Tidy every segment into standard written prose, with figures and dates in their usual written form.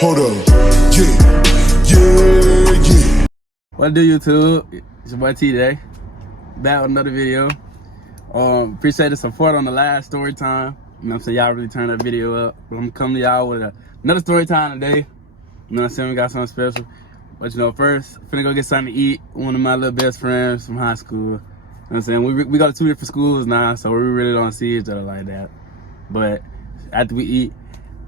Hold on. Yeah. What do YouTube? It's your boy TJ. Back with another video. Appreciate the support on the last story time. You know what I'm saying? Y'all really turned that video up. But I'm coming to y'all with another story time today. You know what I'm saying? We got something special. But you know, first, finna go get something to eat. One of my little best friends from high school. You know what I'm saying? We go to 2 different schools now, so we really don't see each other like that. But after we eat,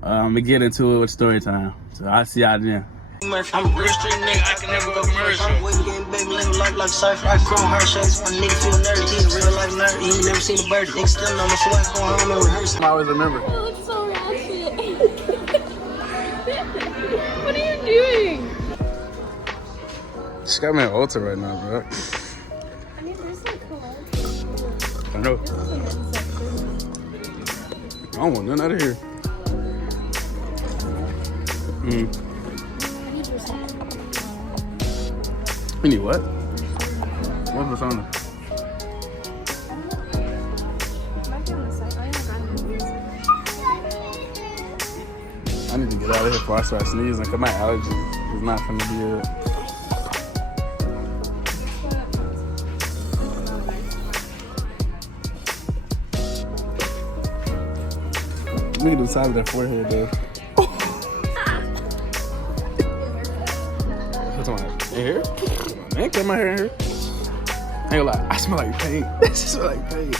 I'm gonna get into it with story time. So I'll see y'all then. I'm a real street nigga, I can never go commercial. I'm waiting game, baby, living life like Cypher. I grow her shades, my nigga feel nerdy. He's a real life nerd, he ain't never seen a bird. Nigga still on the swag, going home and rehearsing. I always remember. You look so ratchet. What are you doing? She got me an Ulta right now, bro. I mean, there's like collage. I know. I don't want none out of here. You need what? What's the sauna? I need to get out of here before I start sneezing because my allergy is not gonna be good. Look at the side of that forehead, though. What's on that? In here? I ain't cut my hair in here. I ain't gonna lie, I smell like paint. It smell like paint.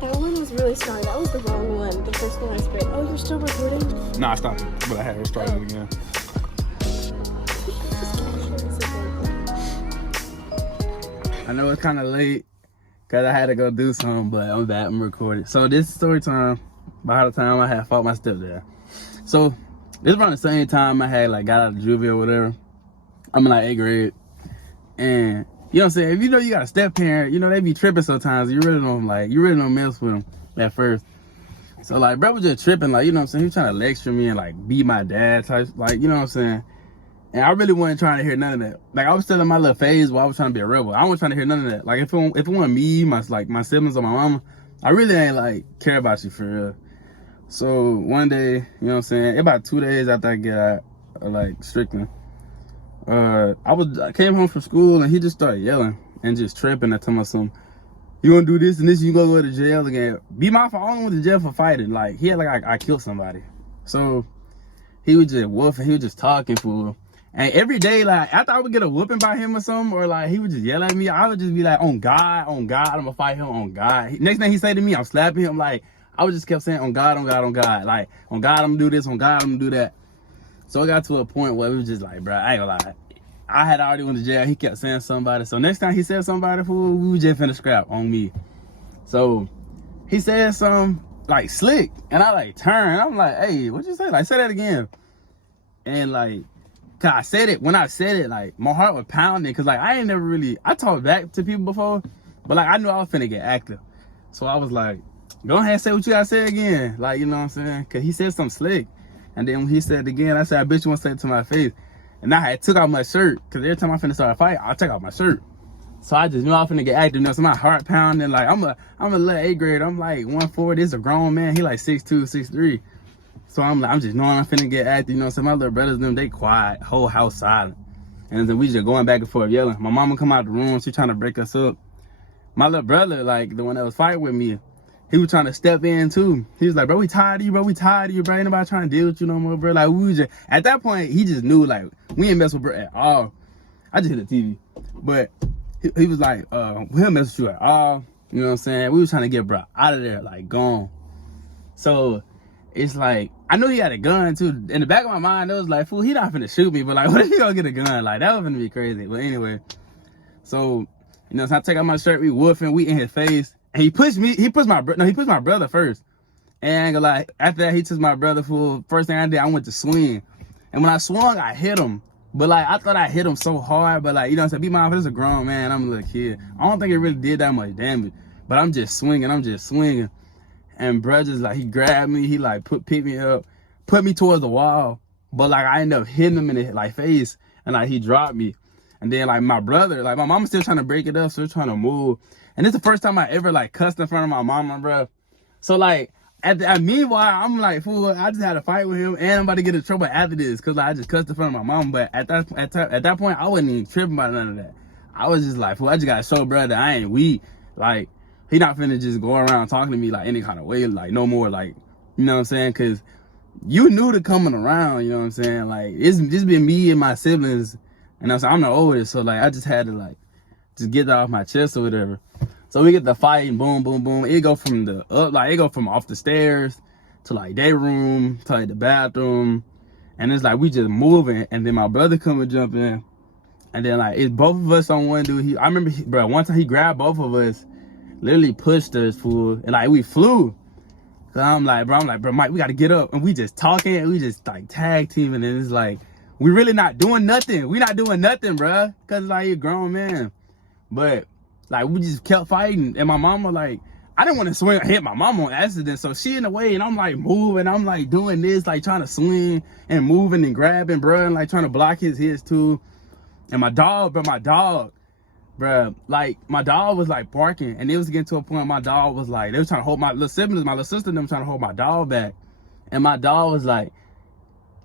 That one was really strong. That was the wrong one. The first one I sprayed. Oh, you're still recording? Nah, I stopped it, but I had to start it again. I know it's kind of late because I had to go do something, but I'm back. I'm recording. So this is story time. By the time I had fought my stepdad. So this around the same time I had like got out of juvie or whatever. I'm in like 8th grade. And you know what I'm saying? If you know you got a step parent, you know they be tripping sometimes. You really don't mess with them at first. So like bro was just tripping, like, you know what I'm saying? He was trying to lecture me and like be my dad type, like, you know what I'm saying? And I really wasn't trying to hear none of that. Like I was still in my little phase where I was trying to be a rebel. I wasn't trying to hear none of that. Like if it wasn't me, my siblings or my mama, I really ain't like care about you for real. So one day, you know what I'm saying, about 2 days after I get out of like Strickland, I came home from school and he just started yelling and just tripping and telling me something. You gonna do this and this, you gonna go to jail again. Be my fault, I only went to jail for fighting. Like he had like I killed somebody. So he was just woofing, he was just talking fool. And every day, like after I would get a whooping by him or something, or like he would just yell at me, I would just be like, on God, I'm gonna fight him, on God. Next thing he say to me, I'm slapping him. Like I was just kept saying, on God, on God, on God. Like, on God, I'm gonna do this, on God, I'm gonna do that. So it got to a point where it was just like, bro, I ain't gonna lie. I had already went to jail. He kept saying somebody. So next time he said somebody, fool, we was just finna scrap on me. So he said something like slick. And I like turned. I'm like, hey, what'd you say? Like, say that again. And like, cause I said it, when I said it, like my heart was pounding. Cause like, I talked back to people before, but like I knew I was finna get active. So I was like, go ahead and say what you gotta say again. Like, you know what I'm saying? Cause he said something slick. And then when he said it again, I said, I bet you won't say it to my face. And I had took off my shirt. Cause every time I finna start a fight, I'll take off my shirt. So I just knew I was finna get active. You know, so my heart pounding. Like I'm a little 8th grader. I'm like 140. This is a grown man. He like 6'2", 6'3". So I'm just knowing I'm finna get active. You know, so my little brothers, they quiet, whole house silent. And then we just going back and forth yelling. My mama come out the room. She trying to break us up. My little brother, like the one that was fighting with me, he was trying to step in too. He was like, bro, we tired of you, bro. We tired of you, bro. Ain't nobody trying to deal with you no more, bro. Like we was just, at that point, he just knew like we ain't mess with bro at all. I just hit the TV. But he was like, we'll mess with you at all. You know what I'm saying? We was trying to get bro out of there, like gone. So it's like, I knew he had a gun too. In the back of my mind, it was like, fool, he not finna shoot me, but like, what if he gonna get a gun? Like that was gonna be crazy. But anyway, so, you know, so I take out my shirt, we woofing, we in his face. And he pushed my brother first. And I ain't gonna lie, after that, he took my brother fool. First thing I did, I went to swing. And when I swung, I hit him. But like, I thought I hit him so hard, but like, you know what I'm saying? Be mindful, this is a grown man, I'm a little kid. I don't think it really did that much damage. But I'm just swinging. And bro just like, he grabbed me, he like picked me up, put me towards the wall. But like, I ended up hitting him in the like face, and like, he dropped me. And then like my brother, like my mama's still trying to break it up, so we're trying to move. And this is the first time I ever like cussed in front of my mama, bro. So like, meanwhile, I'm like, fool, I just had a fight with him, and I'm about to get in trouble after this, cause like, I just cussed in front of my mom. But at that point, I wasn't even tripping about none of that. I was just like, fool, I just gotta show brother I ain't weak. Like, he not finna just go around talking to me like any kind of way, like no more, like, you know what I'm saying? Cause you knew to coming around, you know what I'm saying? Like, it's just been me and my siblings, and I'm the oldest, so like, I just had to like, just get that off my chest or whatever. So we get the fight and boom, boom, boom. It go from it go from off the stairs to like their room to like the bathroom. And it's like we just moving. And then my brother come and jump in. And then like it's both of us on one dude. I remember, bro, one time he grabbed both of us, literally pushed us, fool. And like we flew. So I'm like, bro, Mike, we gotta get up. And we just talking and we just like tag teaming. And it's like, we really not doing nothing. We not doing nothing, bro. Cause like you're a grown man. But like we just kept fighting, and my mama like I didn't want to hit my mama on accident, so she in the way, and I'm like moving, I'm like doing this, like trying to swing and moving and grabbing, bro, and like trying to block his hits too. And my dog, bro, like my dog was like barking, and it was getting to a point my dog was like, they was trying to hold my little siblings, my little sister and them trying to hold my dog back, and my dog was like,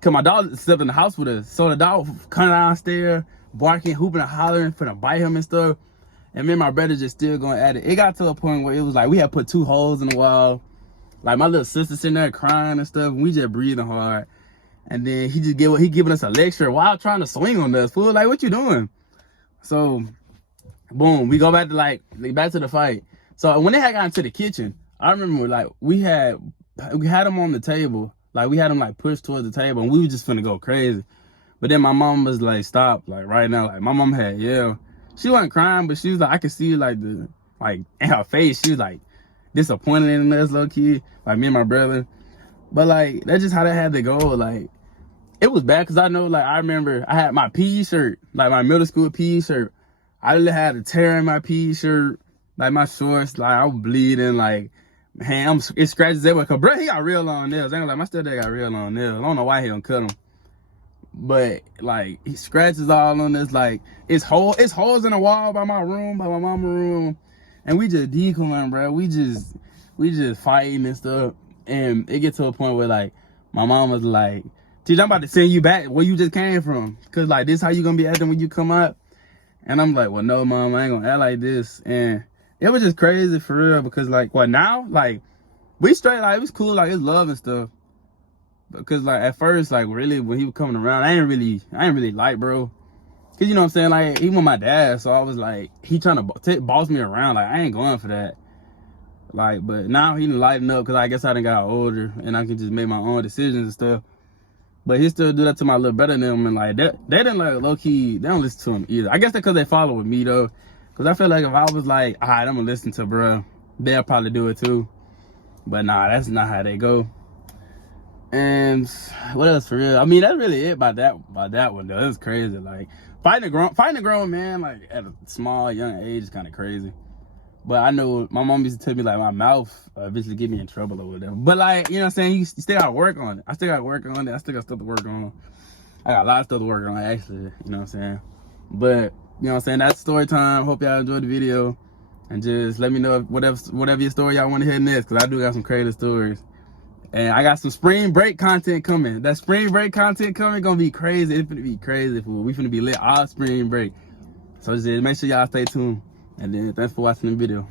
cause my dog slept in the house with us, so the dog coming downstairs barking, hooping and hollering for to bite him and stuff. And me and my brother just still going at it. It got to a point where it was like we had put 2 holes in the wall. Like my little sister sitting there crying and stuff. And we just breathing hard. And then he giving us a lecture while trying to swing on us. Fool, like what you doing? So, boom, we go back to the fight. So when they had gotten to the kitchen, I remember like we had them on the table. Like we had them like pushed towards the table, and we were just finna go crazy. But then my mom was like, stop, like right now. Like my mom had yelled. She wasn't crying, but she was like, I could see like in her face, she was like disappointed in us, low key, like me and my brother. But like that's just how that had to go. Like it was bad because I know, like I remember I had my PE shirt, like my middle school PE shirt. I literally had a tear in my PE shirt, like my shorts, like I was bleeding, like man, it scratches everywhere. Cause bro, he got real long nails. I ain't gonna lie, my stepdad got real long nails. I don't know why he don't cut them. But like he scratches all on this, like it's holes in the wall by my room, by my mama's room, and we just decoing, bro. We just fighting and stuff, and it gets to a point where like my mom was like, "Teach, I'm about to send you back where you just came from, cause like this how you gonna be acting when you come up." And I'm like, "Well, no, mom, I ain't gonna act like this." And it was just crazy for real, because like now, like we straight, like it was cool, like it's love and stuff. Because like at first, like really when he was coming around, I ain't really like, bro. Cause you know what I'm saying, like even with my dad, so I was like, he trying to boss me around, like I ain't going for that. Like, but now he done lighten up, cause I guess I done got older and I can just make my own decisions and stuff. But he still do that to my little brother and them, and like they didn't like low key, they don't listen to him either. I guess that's cause they follow with me though. Cause I feel like if I was like, all right, I'm gonna listen to bro, they'll probably do it too. But nah, that's not how they go. And what else for real? I mean, that's really it by that one though. It was crazy. Like fighting a grown man like at a small young age is kind of crazy. But I know my mom used to tell me like my mouth eventually get me in trouble or whatever. But like, you know what I'm saying, you still gotta work on it. I still gotta work on it. I still got stuff to work on. I got a lot of stuff to work on actually, you know what I'm saying. But you know what I'm saying, that's story time. Hope y'all enjoyed the video, and just let me know if whatever your story y'all want to hear next, because I do got some crazy stories. And I got some spring break content coming. That spring break content coming gonna be crazy. It's gonna be crazy, fool. We finna be lit all spring break. So just make sure y'all stay tuned. And then thanks for watching the video.